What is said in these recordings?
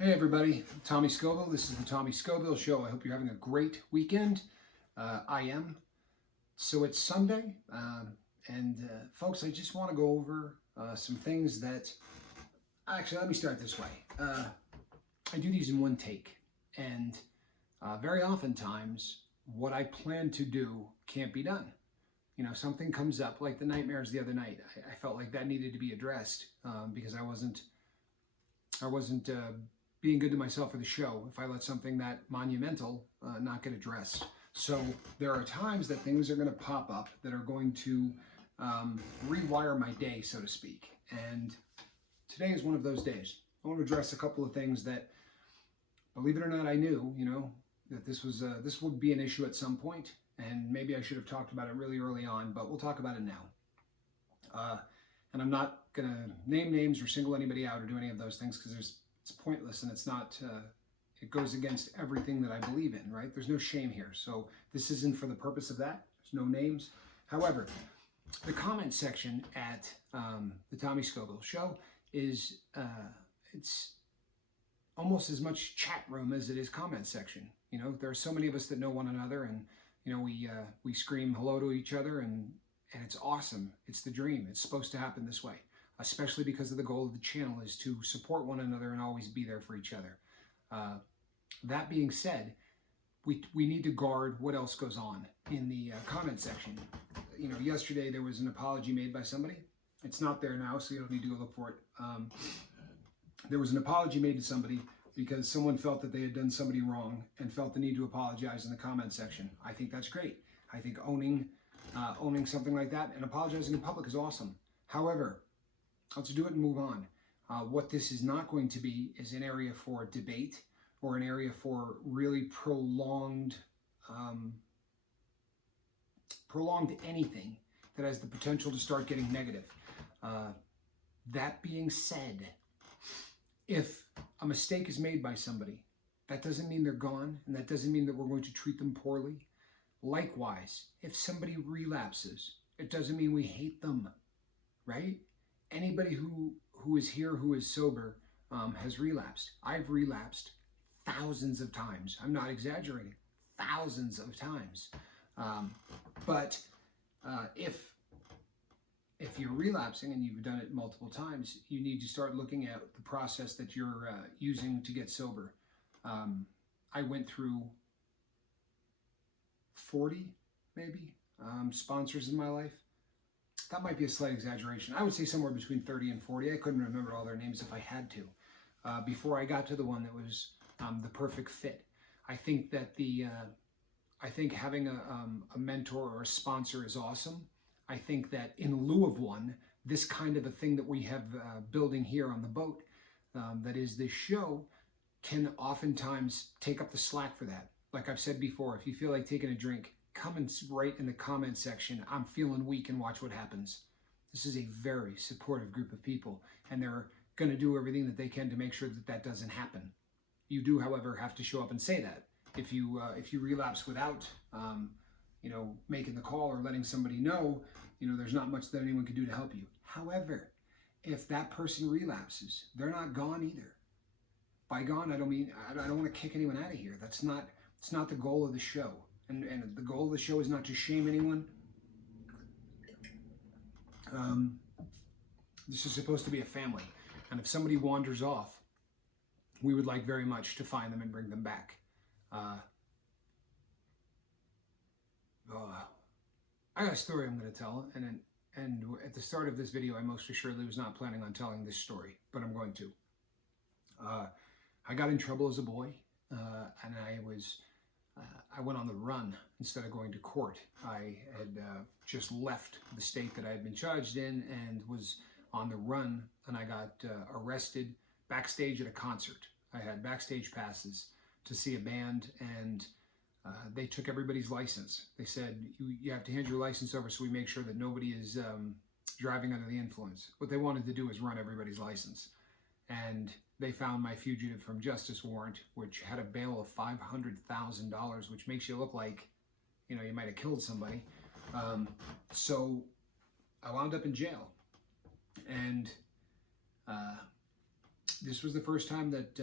Hey everybody, Tommy Scoville. This is the Tommy Scoville Show. I hope you're having a great weekend. I am. So it's Sunday, and folks, I just want to go over some things that. Actually, let me start this way. I do these in one take, and very oftentimes, what I plan to do can't be done. You know, something comes up, like the nightmares the other night. I felt like that needed to be addressed because I wasn't being good to myself for the show if I let something that monumental not get addressed. So there are times that things are going to pop up that are going to rewire my day, so to speak. And today is one of those days. I want to address a couple of things that, believe it or not, I knew, that this would be an issue at some point, and maybe I should have talked about it really early on, but we'll talk about it now. And I'm not going to name names or single anybody out or do any of those things because it's pointless and it's not, it goes against everything that I believe in, right? There's no shame here. So this isn't for the purpose of that. There's no names. However, the comment section at the Tommy Scoville Show is, it's almost as much chat room as it is comment section. You know, there are so many of us that know one another, and we scream hello to each other, and it's awesome. It's the dream. It's supposed to happen this way, especially because of the goal of the channel is to support one another and always be there for each other. That being said, we need to guard what else goes on in the comment section. You know, yesterday there was an apology made by somebody. It's not there now, so you don't need to go look for it. There was an apology made to somebody because someone felt that they had done somebody wrong and felt the need to apologize in the comment section. I think that's great. I think owning something like that and apologizing in public is awesome. However, let's do it and move on. What this is not going to be is an area for debate or an area for really prolonged anything that has the potential to start getting negative. That being said, if a mistake is made by somebody, that doesn't mean they're gone, and that doesn't mean that we're going to treat them poorly. Likewise, if somebody relapses, it doesn't mean we hate them, right? Anybody who is here who is sober has relapsed. I've relapsed thousands of times. I'm not exaggerating, thousands of times. But if you're relapsing and you've done it multiple times, you need to start looking at the process that you're using to get sober. I went through 40, maybe, sponsors in my life. That might be a slight exaggeration. I would say somewhere between 30 and 40. I couldn't remember all their names if I had to. Before I got to the one that was the perfect fit. I think that I think having a mentor or a sponsor is awesome. I think that in lieu of one, this kind of a thing that we have building here on the boat, that is this show, can oftentimes take up the slack for that. Like I've said before, if you feel like taking a drink, come and write in the comment section, I'm feeling weak, and watch what happens. This is a very supportive group of people, and they're going to do everything that they can to make sure that that doesn't happen. You do, however, have to show up and say that. If you relapse without making the call or letting somebody know, there's not much that anyone can do to help you. However, if that person relapses, they're not gone either. By gone, I don't mean I don't want to kick anyone out of here. It's not the goal of the show. And the goal of the show is not to shame anyone. This is supposed to be a family. And if somebody wanders off, we would like very much to find them and bring them back. I got a story I'm going to tell, and at the start of this video, I most assuredly was not planning on telling this story, but I'm going to. I got in trouble as a boy, and I went on the run instead of going to court. I had just left the state that I had been charged in and was on the run, and I got arrested backstage at a concert. I had backstage passes to see a band, and they took everybody's license. They said, you have to hand your license over so we make sure that nobody is driving under the influence. What they wanted to do is run everybody's license. And they found my fugitive from justice warrant, which had a bail of $500,000, which makes you look like, you might have killed somebody. So I wound up in jail. And this was the first time that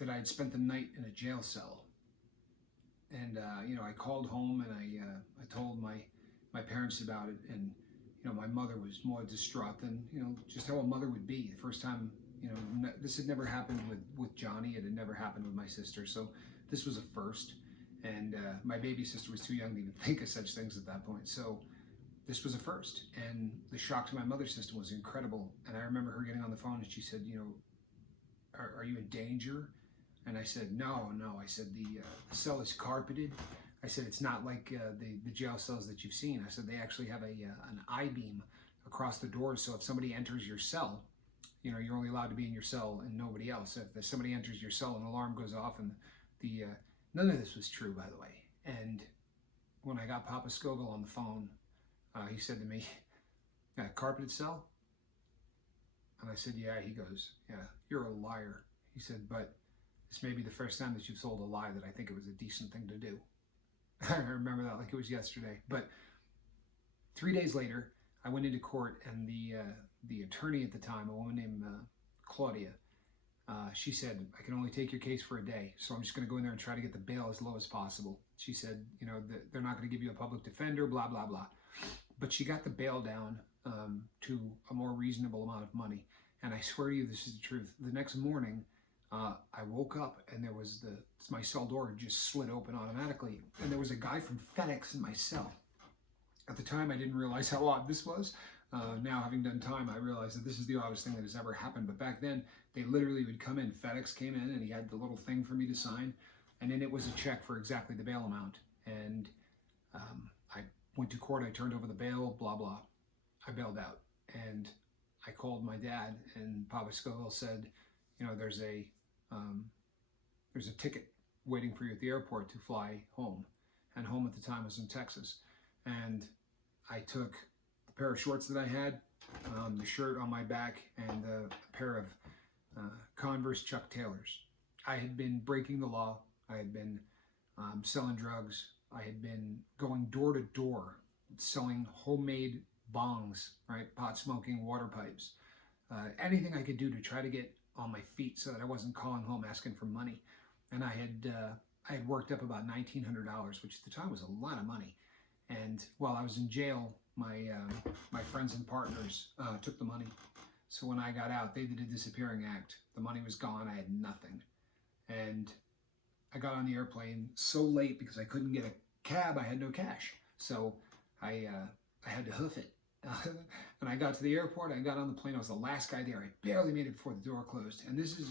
that I had spent the night in a jail cell. And you know, I called home and I told my parents about it, and you know, my mother was more distraught than, you know, just how a mother would be. The first time, you know, this had never happened with Johnny. It had never happened with my sister, so this was a first. And my baby sister was too young to even think of such things at that point. So this was a first, and the shock to my mother's system was incredible. And I remember her getting on the phone and she said, you know, are you in danger? And I said, no. I said, the cell is carpeted. I said, it's not like the jail cells that you've seen. I said, they actually have an I-beam across the doors, so if somebody enters your cell, you know, you're only allowed to be in your cell and nobody else. If somebody enters your cell, an alarm goes off, and none of this was true, by the way. And when I got Papa Scoville on the phone, he said to me, carpeted cell? And I said, yeah. He goes, yeah, you're a liar. He said, but this may be the first time that you've told a lie that I think it was a decent thing to do. I remember that like it was yesterday. But 3 days later, I went into court, and the attorney at the time, a woman named Claudia, she said, I can only take your case for a day, so I'm just going to go in there and try to get the bail as low as possible. She said, you know, they're not going to give you a public defender, blah, blah, blah. But she got the bail down to a more reasonable amount of money. And I swear to you, this is the truth. The next morning, I woke up, and there was my cell door had just slid open automatically, and there was a guy from FedEx in my cell. At the time, I didn't realize how odd this was. Now, having done time, I realized that this is the oddest thing that has ever happened. But back then, they literally would come in. FedEx came in, and he had the little thing for me to sign, and then it was a check for exactly the bail amount. And I went to court. I turned over the bail. Blah blah. I bailed out, and I called my dad, and Papa Scoville said, you know, there's a ticket waiting for you at the airport to fly home. And home at the time was in Texas. And I took the pair of shorts that I had, the shirt on my back, and a pair of Converse Chuck Taylors. I had been breaking the law. I had been selling drugs. I had been going door to door, selling homemade bongs, right? Pot smoking, water pipes. Anything I could do to try to get on my feet so that I wasn't calling home asking for money. And I had worked up about $1,900, which at the time was a lot of money. And while I was in jail, my friends and partners took the money. So when I got out, they did a disappearing act. The money was gone. I had nothing. And I got on the airplane so late because I couldn't get a cab. I had no cash. So I had to hoof it. And I got to the airport, I got on the plane, I was the last guy there. I barely made it before the door closed. And this is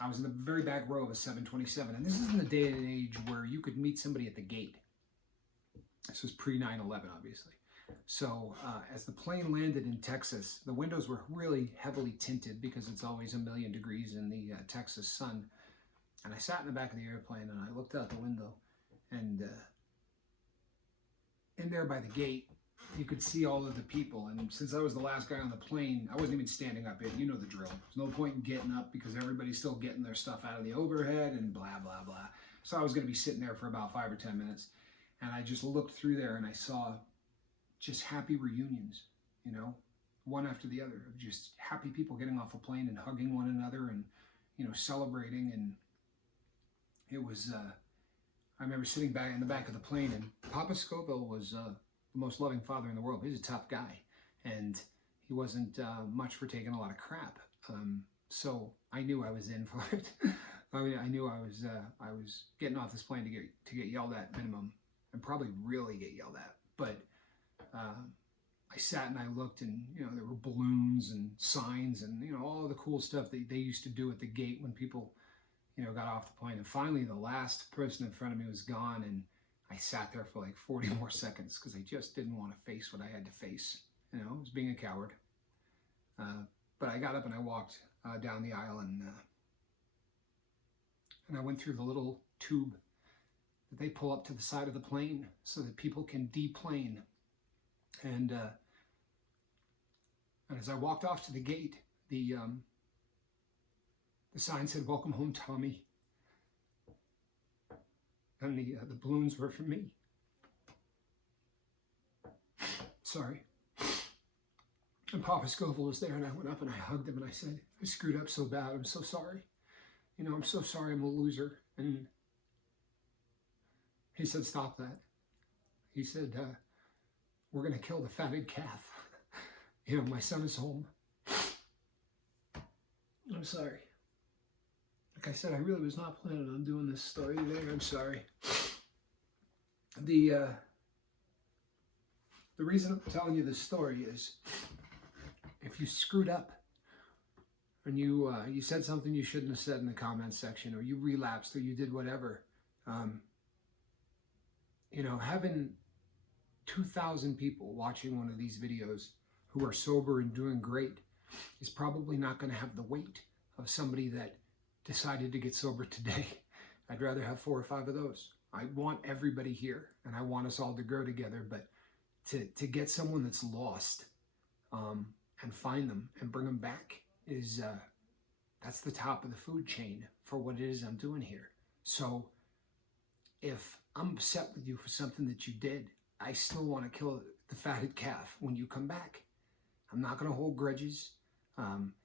I was in the very back row of a 727. And this is in the day and age where you could meet somebody at the gate. This was pre 9/11, obviously. So as the plane landed in Texas, the windows were really heavily tinted because it's always 1,000,000 degrees in the Texas sun. And I sat in the back of the airplane and I looked out the window, and in there by the gate, you could see all of the people. And since I was the last guy on the plane, I wasn't even standing up yet. You know the drill. There's no point in getting up because everybody's still getting their stuff out of the overhead and blah, blah, blah. So I was going to be sitting there for about 5 or 10 minutes. And I just looked through there and I saw just happy reunions, you know, one after the other, of just happy people getting off a plane and hugging one another and, you know, celebrating. And it was, I remember sitting back in the back of the plane, and Papa Scoville was the most loving father in the world. He was a tough guy, and he wasn't much for taking a lot of crap. So I knew I was in for it. I knew I was getting off this plane to get yelled at minimum, and probably really get yelled at. But I sat and I looked, and you know, there were balloons and signs and, you know, all the cool stuff that they used to do at the gate when people, you know, got off the plane. And finally, the last person in front of me was gone, and I sat there for like 40 more seconds because I just didn't want to face what I had to face. You know, I was being a coward. But I got up and I walked down the aisle, and I went through the little tube that they pull up to the side of the plane so that people can deplane. And as I walked off to the gate, the sign said, "Welcome home, Tommy." And the balloons were for me. Sorry. And Papa Scoville was there, and I went up and I hugged him and I said, I screwed up so bad. I'm so sorry. You know, I'm so sorry I'm a loser. And he said, stop that. He said, we're going to kill the fatted calf. You know, my son is home. I'm sorry. Like I said, I really was not planning on doing this story today. I'm sorry. The reason I'm telling you this story is if you screwed up and you said something you shouldn't have said in the comments section, or you relapsed, or you did whatever, you know, having 2,000 people watching one of these videos who are sober and doing great is probably not going to have the weight of somebody that decided to get sober today. I'd rather have 4 or 5 of those. I want everybody here, and I want us all to grow together, but to get someone that's lost and find them and bring them back is that's the top of the food chain for what it is I'm doing here. So if I'm upset with you for something that you did, I still want to kill the fatted calf when you come back. I'm not going to hold grudges.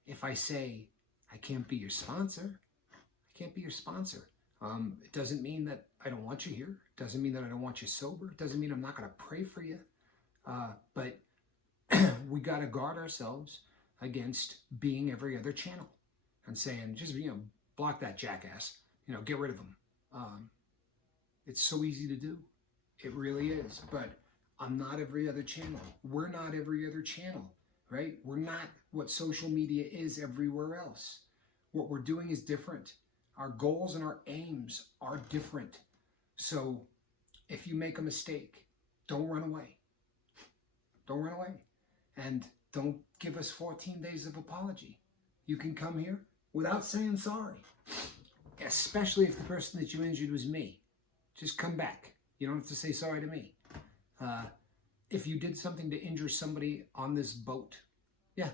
If I say I can't be your sponsor, I can't be your sponsor. It doesn't mean that I don't want you here. It doesn't mean that I don't want you sober. It doesn't mean I'm not going to pray for you. But we got to guard ourselves against being every other channel and saying, just, you know, block that jackass, you know, get rid of him. It's so easy to do. It really is. But I'm not every other channel. We're not every other channel, right? We're not what social media is everywhere else. What we're doing is different. Our goals and our aims are different. So if you make a mistake, don't run away. Don't run away. And don't give us 14 days of apology. You can come here without saying sorry, especially if the person that you injured was me. Just come back. You don't have to say sorry to me. If you did something to injure somebody on this boat, yeah,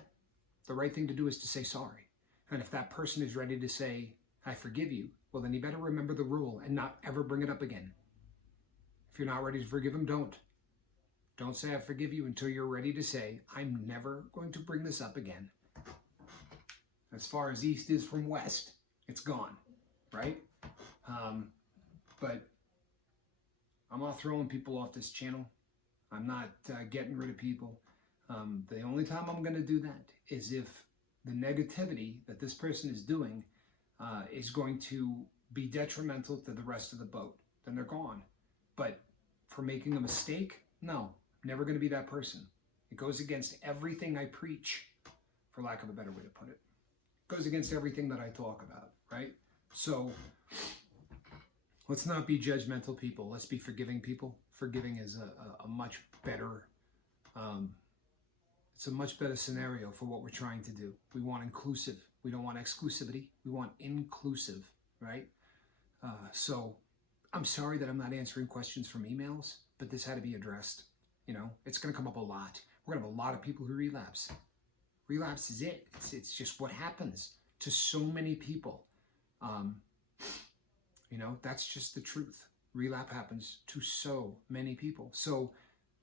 the right thing to do is to say sorry. And if that person is ready to say, I forgive you, well, then you better remember the rule and not ever bring it up again. If you're not ready to forgive him, don't. Don't say I forgive you until you're ready to say, I'm never going to bring this up again. As far as east is from west, it's gone, right? But I'm not throwing people off this channel. I'm not getting rid of people. The only time I'm going to do that is if the negativity that this person is doing is going to be detrimental to the rest of the boat. Then they're gone. But for making a mistake, no, never going to be that person. It goes against everything I preach, for lack of a better way to put it. It goes against everything that I talk about, right? So let's not be judgmental people. Let's be forgiving people. Forgiving is a much better, it's a much better scenario for what we're trying to do. We want inclusive. We don't want exclusivity. We want inclusive, right? So I'm sorry that I'm not answering questions from emails, but this had to be addressed. You know, it's going to come up a lot. We're going to have a lot of people who relapse. Relapse is it. It's just what happens to so many people. You know, that's just the truth. Relapse happens to so many people. So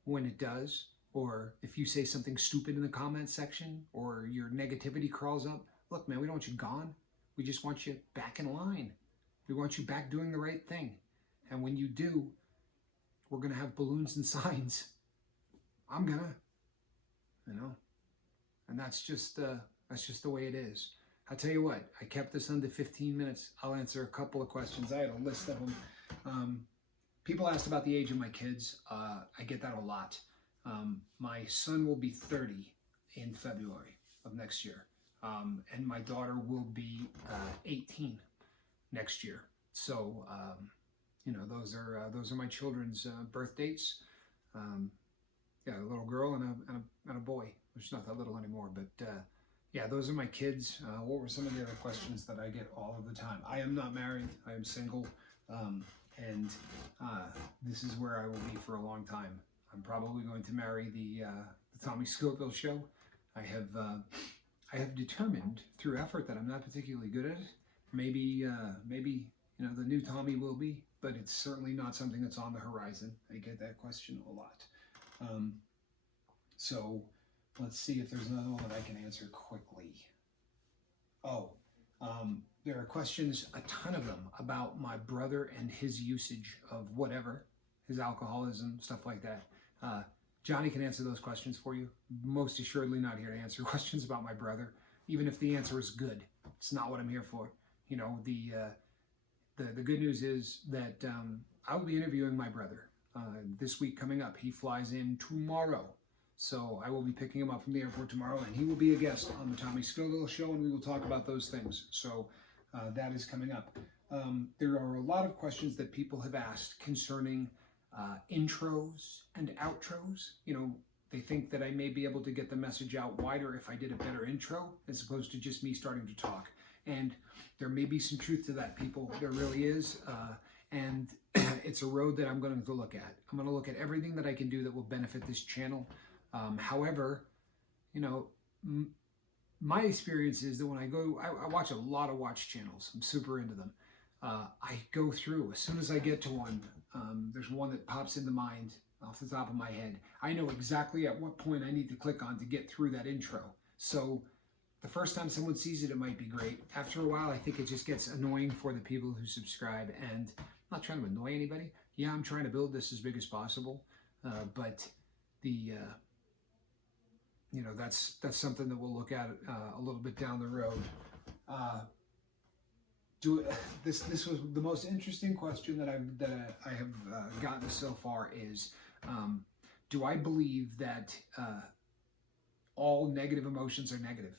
when it does, or if you say something stupid in the comment section, or your negativity crawls up, look, man, we don't want you gone. We just want you back in line. We want you back doing the right thing. And when you do, we're going to have balloons and signs. I'm going to, you know, and that's just the way it is. I'll tell you what, I kept this under 15 minutes. I'll answer a couple of questions. I had a list of them. People asked about the age of my kids. I get that a lot. My son will be 30 in February of next year. And my daughter will be 18 next year. So, you know, those are my children's birth dates. Yeah, a little girl and a boy, which is not that little anymore. But yeah, those are my kids. What were some of the other questions that I get all of the time? I am not married. I am single. And this is where I will be for a long time. I'm probably going to marry the Tommy Scoville show. I have determined through effort that I'm not particularly good at it. Maybe you know, the new Tommy will be, but it's certainly not something that's on the horizon. I get that question a lot. So Let's see if there's another one that I can answer quickly. Oh, there are questions, a ton of them, about my brother and his usage of whatever, his alcoholism, stuff like that. Johnny can answer those questions for you. Most assuredly not here to answer questions about my brother, even if the answer is good. It's not what I'm here for. You know, the good news is that I will be interviewing my brother this week coming up. He flies in tomorrow. So I will be picking him up from the airport tomorrow, and he will be a guest on the Tommy Scoville Show, and we will talk about those things. So that is coming up. There are a lot of questions that people have asked concerning intros and outros. You know, they think that I may be able to get the message out wider if I did a better intro as opposed to just me starting to talk. And there may be some truth to that, people. There really is. And it's a road that I'm going to look at. I'm going to look at everything that I can do that will benefit this channel. However, you know, my experience is that when I go, I watch a lot of watch channels. I'm super into them. I go through, as soon as I get to one, there's one that pops into mind off the top of my head. I know exactly at what point I need to click on to get through that intro. So the first time someone sees it, it might be great. After a while, I think it just gets annoying for the people who subscribe. And I'm not trying to annoy anybody. Yeah, I'm trying to build this as big as possible. But the... you know, that's something that we'll look at a little bit down the road. This was the most interesting question that I have gotten so far is, do I believe that all negative emotions are negative?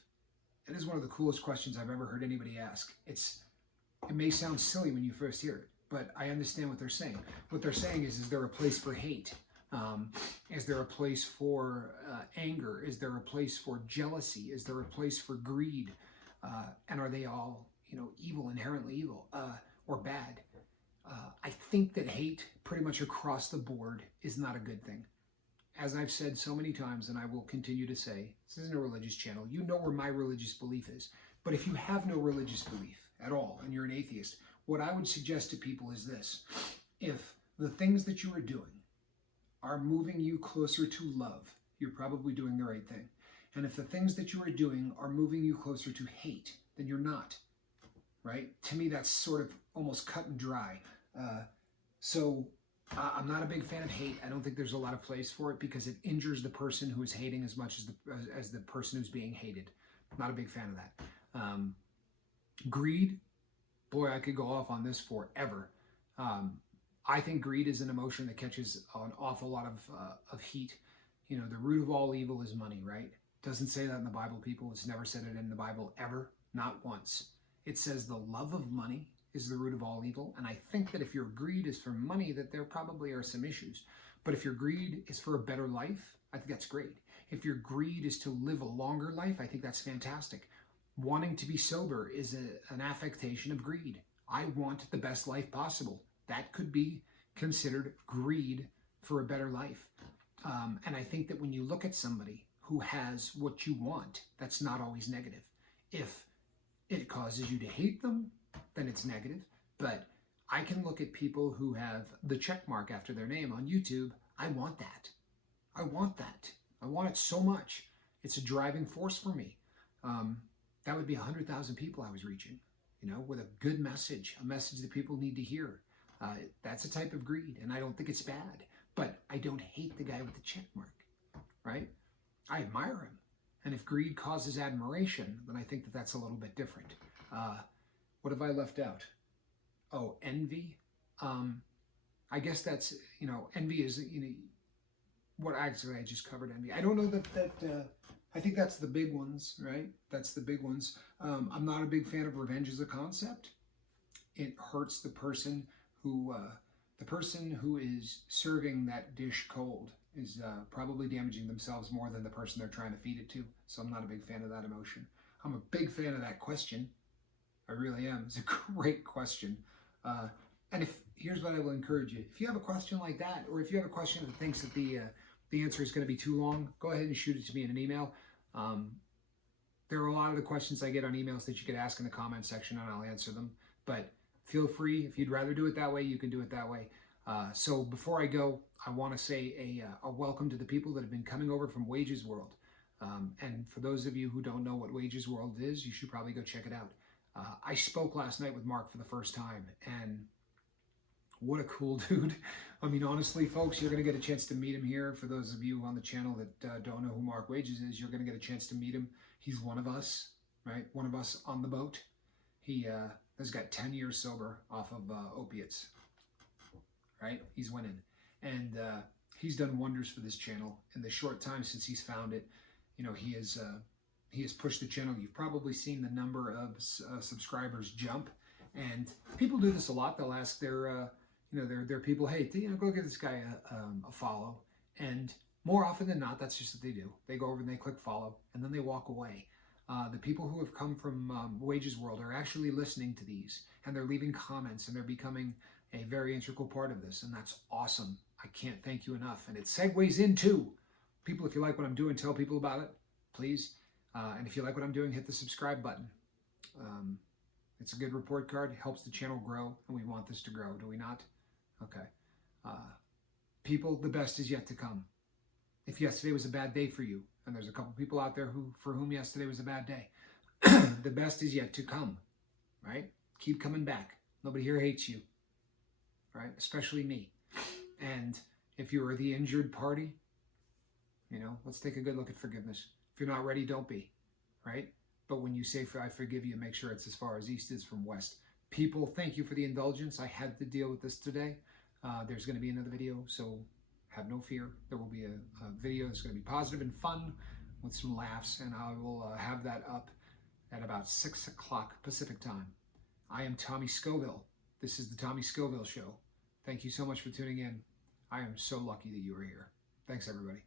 It is one of the coolest questions I've ever heard anybody ask. It may sound silly when you first hear it, but I understand what they're saying. What they're saying is there a place for hate? Is there a place for anger? Is there a place for jealousy? Is there a place for greed? And are they all, you know, evil, inherently evil, or bad? I think that hate pretty much across the board is not a good thing. As I've said so many times, and I will continue to say, this isn't a religious channel. You know where my religious belief is. But if you have no religious belief at all, and you're an atheist, what I would suggest to people is this. If the things that you are doing are moving you closer to love, you're probably doing the right thing. And if the things that you are doing are moving you closer to hate, then you're not, right? To me, that's sort of almost cut and dry. I'm not a big fan of hate. I don't think there's a lot of place for it because it injures the person who is hating as much as the person who's being hated. Not a big fan of that. Greed, boy, I could go off on this forever. I think greed is an emotion that catches an awful lot of heat. You know, the root of all evil is money, right? Doesn't say that in the Bible, people. It's never said it in the Bible ever, not once. It says the love of money is the root of all evil. And I think that if your greed is for money, that there probably are some issues. But if your greed is for a better life, I think that's great. If your greed is to live a longer life, I think that's fantastic. Wanting to be sober is an affectation of greed. I want the best life possible. That could be considered greed for a better life. And I think that when you look at somebody who has what you want, that's not always negative. If it causes you to hate them, then it's negative. But I can look at people who have the check mark after their name on YouTube. I want that. I want that. I want it so much. It's a driving force for me. That would be 100,000 people I was reaching, you know, with a good message, a message that people need to hear. That's a type of greed, and I don't think it's bad. But I don't hate the guy with the check mark, right? I admire him. And if greed causes admiration, then I think that that's a little bit different. What have I left out? Oh, envy. I guess that's, you know, envy is, you know, what actually I just covered envy. I don't know that I think that's the big ones, right? That's the big ones. I'm not a big fan of revenge as a concept. It hurts the person who is serving that dish cold is probably damaging themselves more than the person they're trying to feed it to. So I'm not a big fan of that emotion. I'm a big fan of that question. I really am. It's a great question. And here's what I will encourage you. If you have a question like that, or if you have a question that thinks that the answer is going to be too long, go ahead and shoot it to me in an email. There are a lot of the questions I get on emails that you could ask in the comment section and I'll answer them. But feel free, if you'd rather do it that way, you can do it that way. So before I go, I want to say a welcome to the people that have been coming over from Wages World. And for those of you who don't know what Wages World is, you should probably go check it out. I spoke last night with Mark for the first time, and what a cool dude. I mean, honestly, folks, you're going to get a chance to meet him here. For those of you on the channel that don't know who Mark Wages is, you're going to get a chance to meet him. He's one of us, right? One of us on the boat. He has got 10 years sober off of opiates, right? He's winning. And he's done wonders for this channel. In the short time since he's found it, you know, he has pushed the channel. You've probably seen the number of subscribers jump. And people do this a lot. They'll ask their people, hey, go give this guy a follow. And more often than not, that's just what they do. They go over and they click follow, and then they walk away. The people who have come from Wages World are actually listening to these, and they're leaving comments, and they're becoming a very integral part of this, and that's awesome. I can't thank you enough. And it segues into, people, if you like what I'm doing, tell people about it, please. And if you like what I'm doing, hit the subscribe button. It's a good report card, helps the channel grow, and we want this to grow, do we not? Okay. People, the best is yet to come. If yesterday was a bad day for you, and there's a couple people out there for whom yesterday was a bad day, the best is yet to come, right? Keep coming back. Nobody here hates you, right? Especially me. And if you are the injured party, let's take a good look at forgiveness. If you're not ready, don't be, right? But when you say, I forgive you, make sure it's as far as east is from west. People, thank you for the indulgence. I had to deal with this today. There's going to be another video, so have no fear. There will be a video that's going to be positive and fun with some laughs, and I will have that up at about 6 o'clock Pacific time. I am Tommy Scoville. This is the Tommy Scoville Show. Thank you so much for tuning in. I am so lucky that you are here. Thanks, everybody.